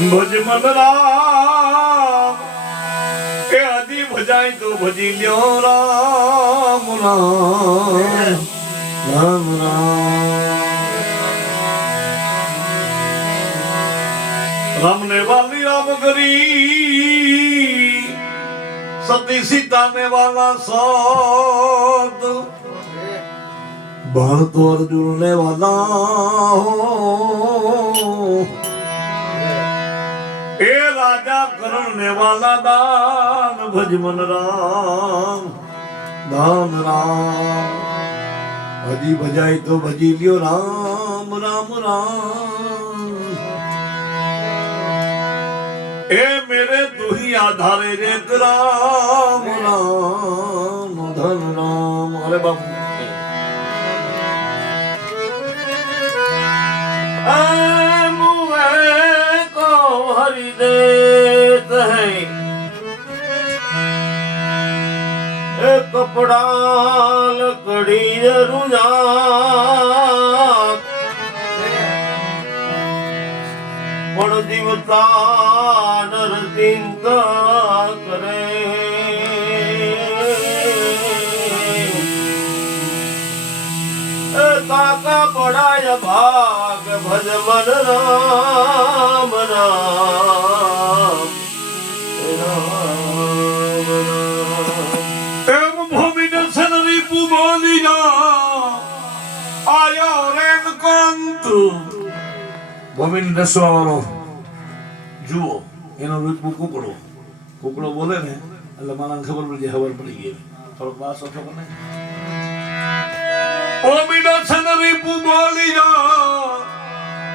ભજમન રામ એ હજી ભજાય તો ભજી લ્યો રામ રામ રામ રામ ને વાલી રામ કરી સતી સીતા ને વાલા સાત ભારત અર્જુન ને વાલા ए राजा करण ने वाला दान भजमन राम दान राम हजी भजाई तो भजी लियो राम राम राम ए मेरे तू ही आधारे रे राम राम धन राम अरे बाबू हरि देत है कपड़ा लकड़ी रुझा पण जीवता नर चिंता करे काका पड़ाय भाग भज मन राम राम राम राम भूमि दर्शन रिपु बोलिया आया रेन कंत भूमि दर्शन वालो जुओ એનો રૂપુ કુકડો કુકડો બોલે ને એટલે મને ખબર પડી ગઈ થોડો પાસ હતો કે નહીં ओ बिना सनरी पुमालिया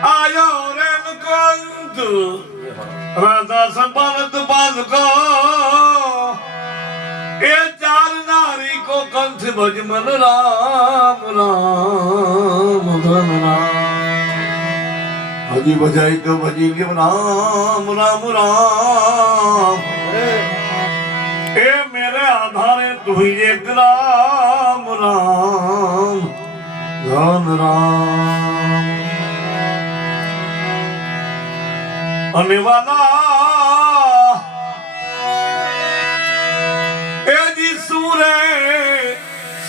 आया रेन कंत राधा संपालत बालका ए चार नारी को कंठ भजमन राम राम धन राम हजी बजाई तो भजी लियो राम राम राम ए मेरे आधारे तू ही एक राम राम धन राम अने वाला ए जी सूरे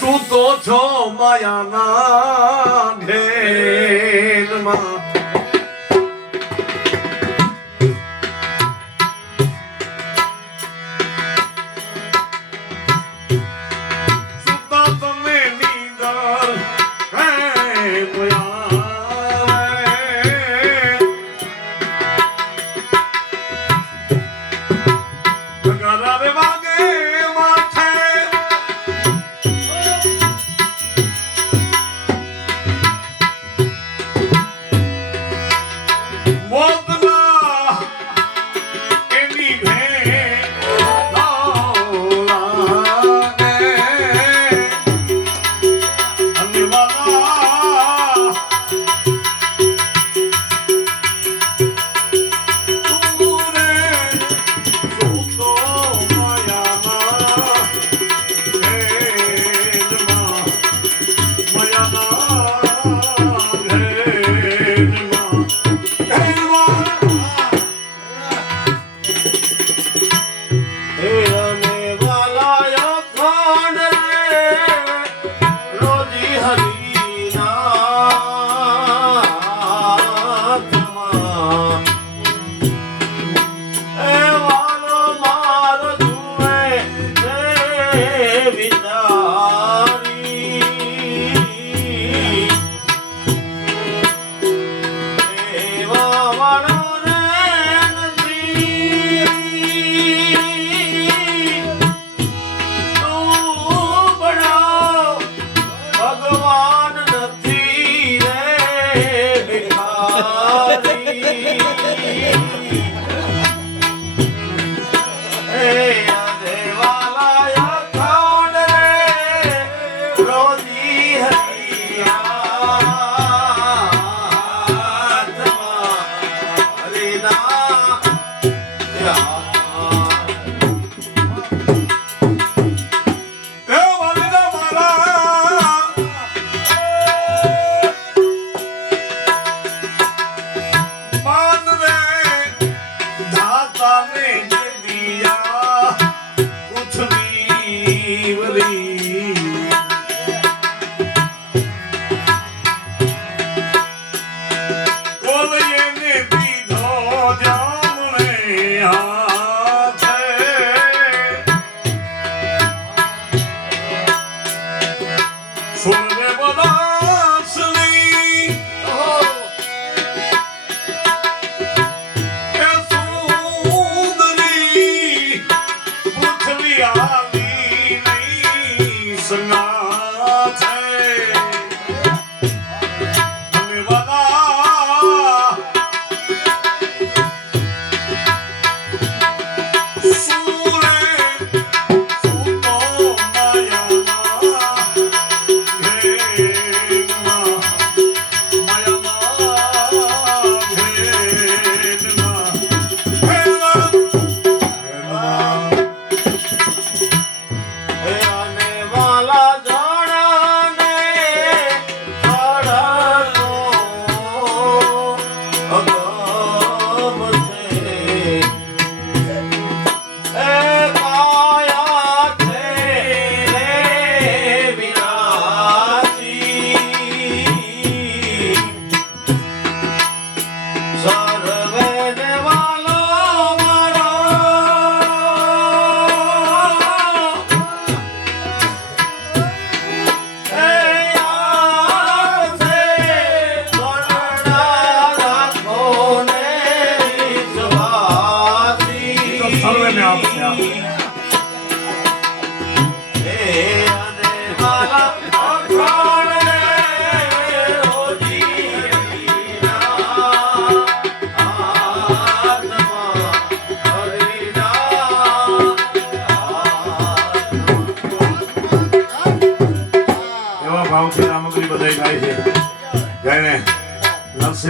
सूतो छो माया ना घेर मा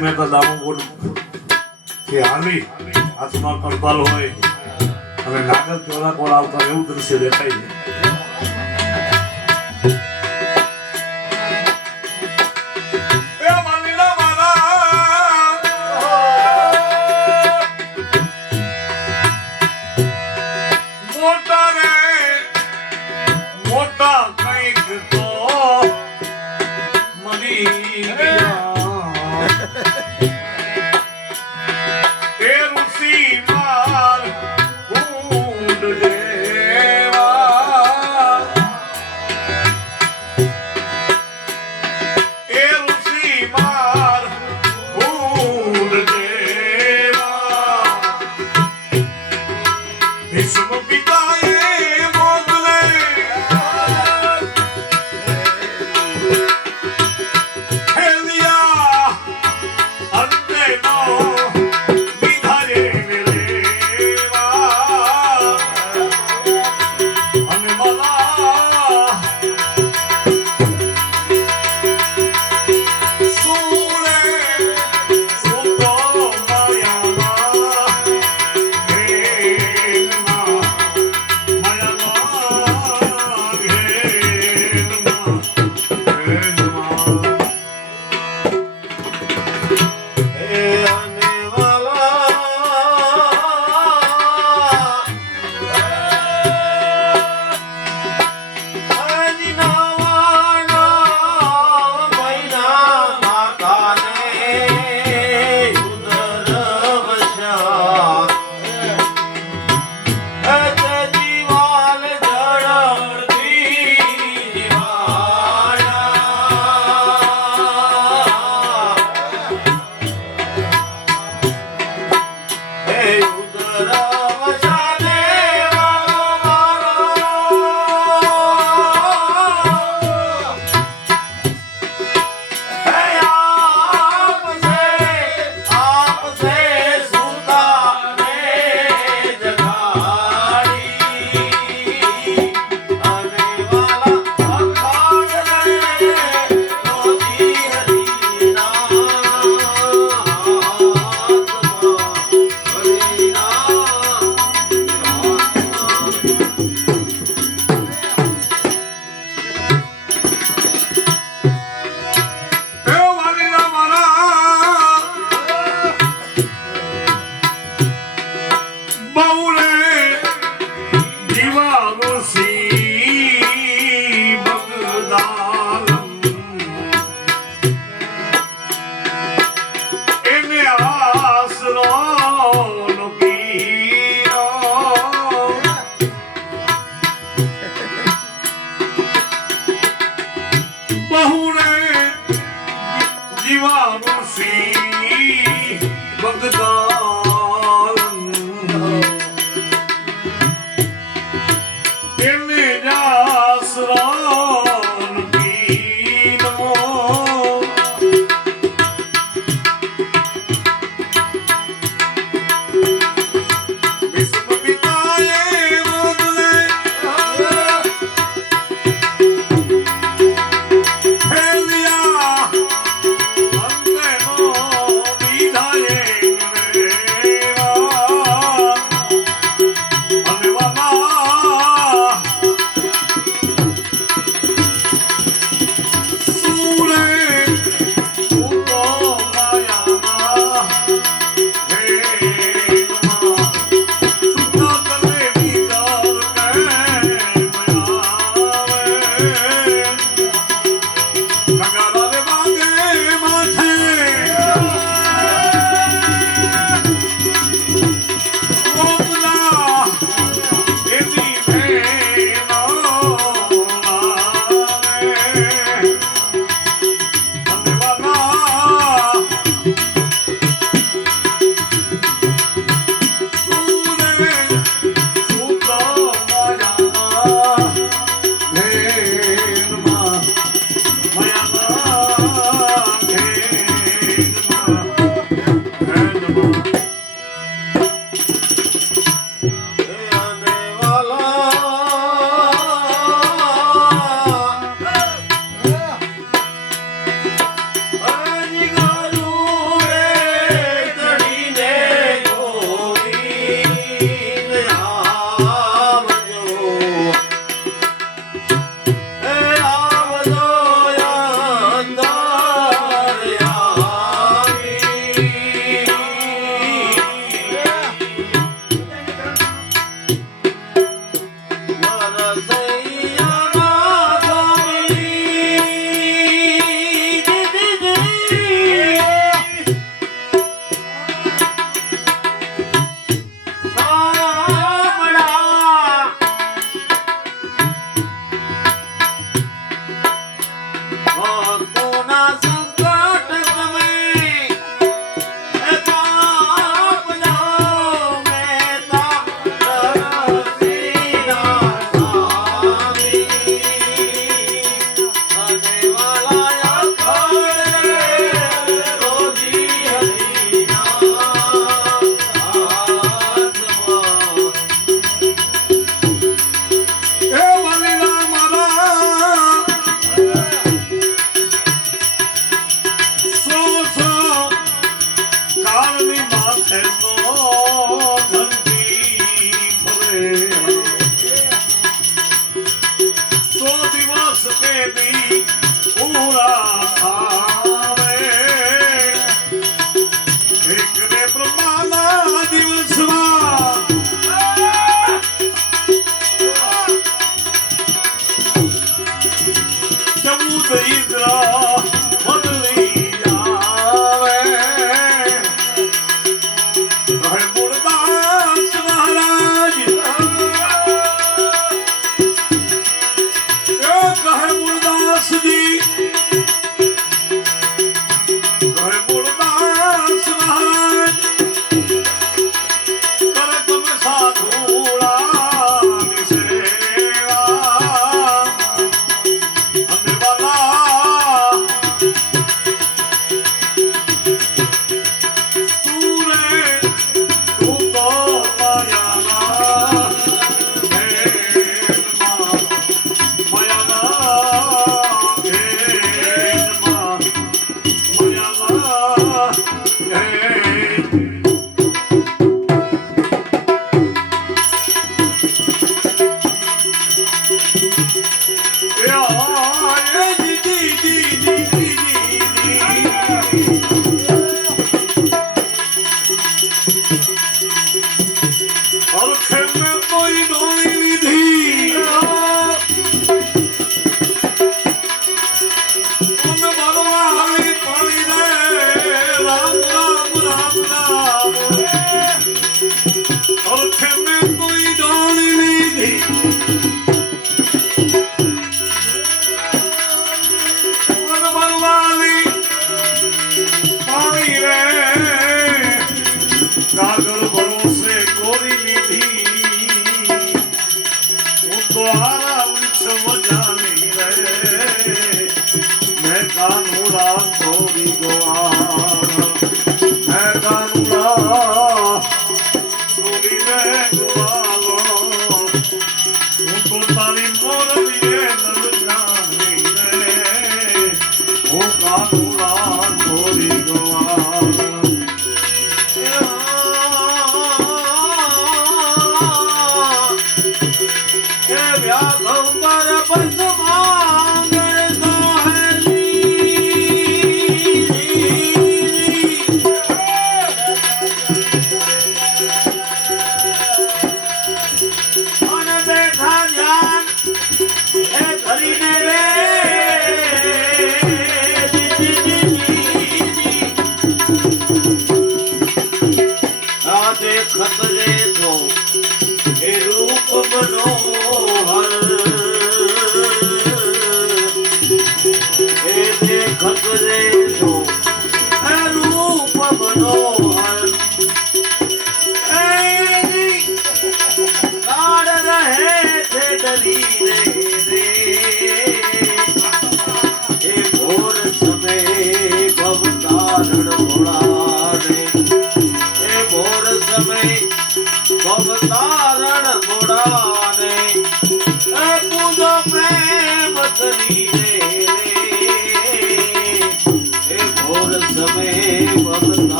નરસિંહ મહેતા દામોગઢ થી હાલી હાથમાં કરતાલ હોય અને નાગર ચોરા કોળ આવતા એવું દ્રશ્ય દેખાય છે.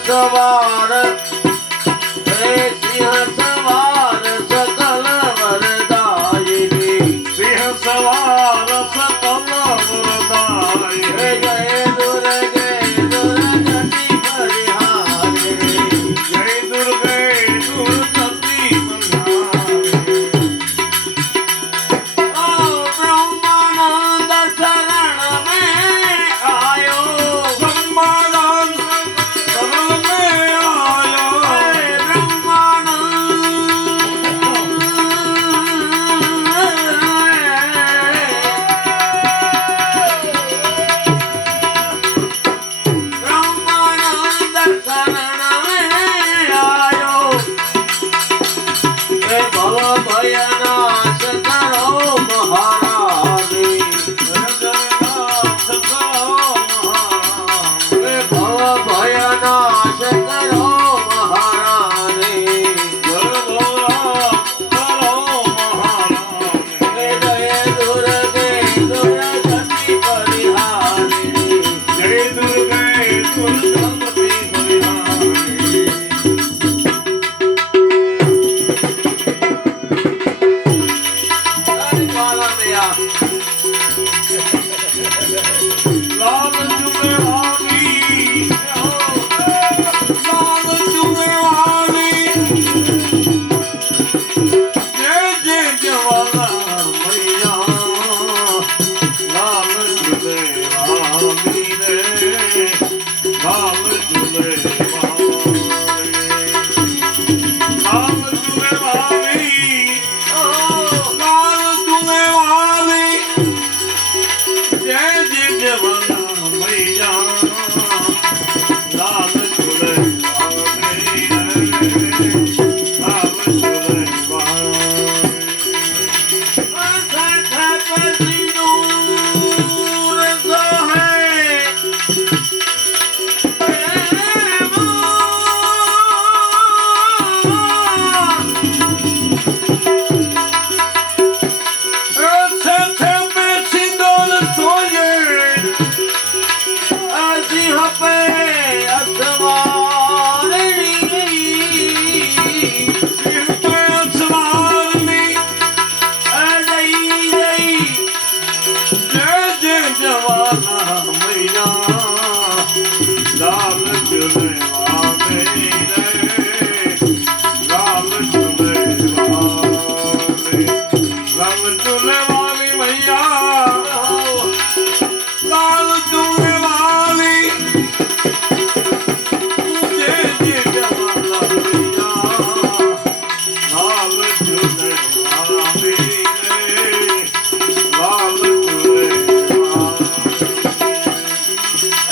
સવાર સિંહ સવાર સકલ વરદાયિની સિંહ સવાર સકલ વરદાયિની જય દુર્ગે દુર્ગતિ પરિહારિણી જય દુર્ગે દુર્ગતિ પરિહારિણી ओ ब्रह्मानंद शरण में आयो બ્રહ્માનંદ શરણ મેં पे असवारणी सिर पे असवारनी अडई रही जय जय जवाला मैया लाल चुने वाले लाल चुने वाले लाल चुने वाली मैया लाल चुने वाली जय जय जवाला मैया लाल चुने वाली लाल चुने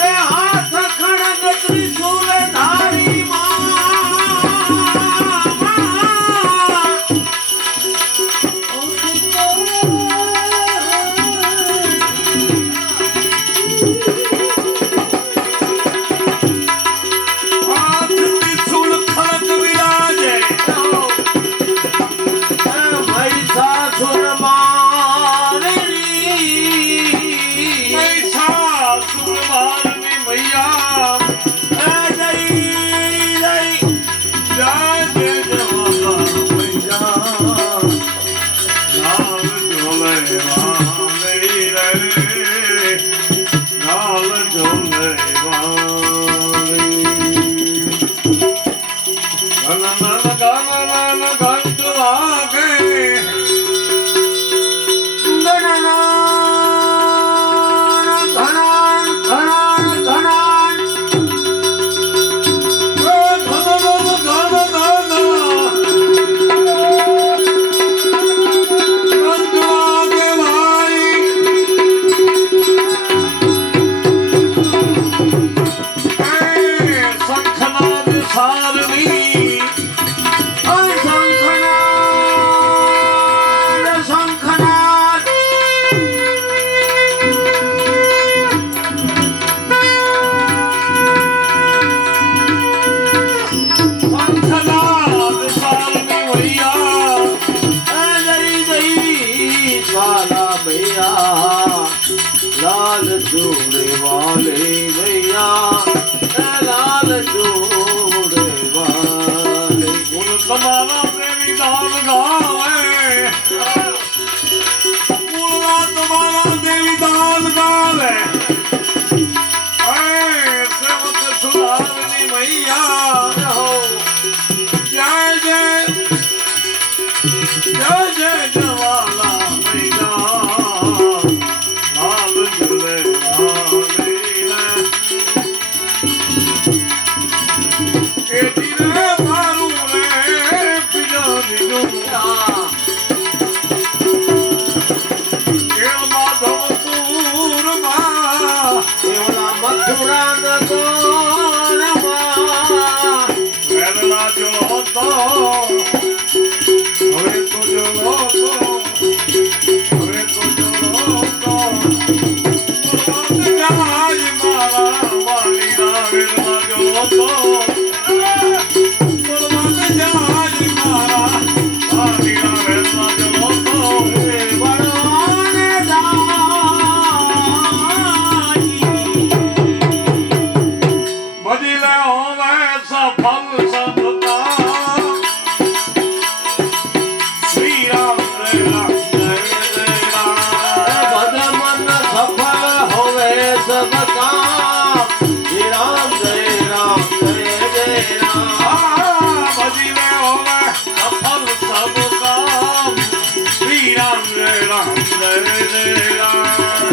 ए हाथ खड़ग त्रिशूल धारी मां हाथ त्रिशूल खड़ग विराजे महिषासुर मारणी महिषासुर मारनी मैया जय जय जय जय जवाला मैया लाल झोले वाले रे लाल झोले वाले गन गंतवा के गणनान घनान घनान घनान शंखनाद शंखनाद जय जय ज्वाला भैया लाल जोड़े वाले भैया लाल जोड़े वाले तुम्हारा प्रेमी दान गावे तुम्हारा देवी दान गावे सेवक सुधारनी मैया हो जय जय जय जय जवाला मैया लाल झूले वाले एटी रे मारू रे पिया दिनु केल माधवपुर मां केवला मथुरा नगरमा केरला जो तो हवे तो जो तो हवे तो जो तो जहाज मारा वाली रावेला जो तो जहाज मारा वाली रावेला जो तो बड़वाने दाई बजिले होवे सफल सबका श्री राम जय राम जय राम भजमन सफल होवे सब काम श्री राम जय राम जय राम बजिले होवे सफल सब काम श्री राम जय राम जय राम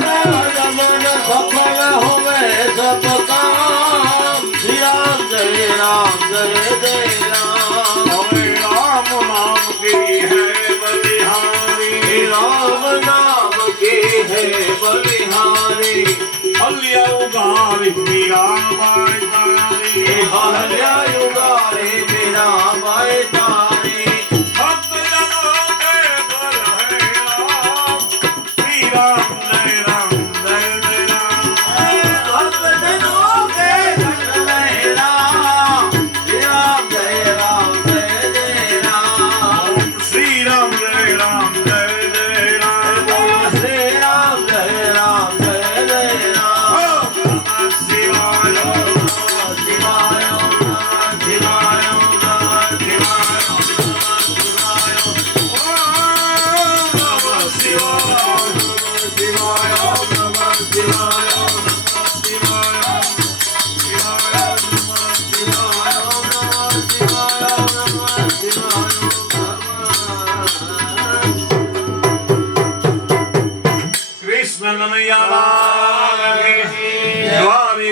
भजमन सफल होवे सब काम श्री राम जय राम जय राम हमें राम नाम की है बलिहारी राम नाम के है बलिहारी हलिया उगारी मीरा बाई तारी हल्या युगारे मेरा बाय तारे भक्त जनों के बल है राम श्री राम जय राम जय राम भक्त जनों के जन में राम श्री राम जय राम जय राम श्री राम जय राम जय राम श्री राम जय राम जय राम शिवाय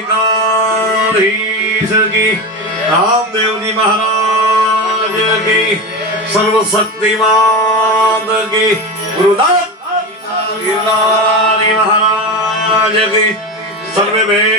द्वारिकाधीश की, रामदेव जी महाराज की, सर्वशक्तिमान की, गुरुदास गिरधारी महाराज की, सर्वे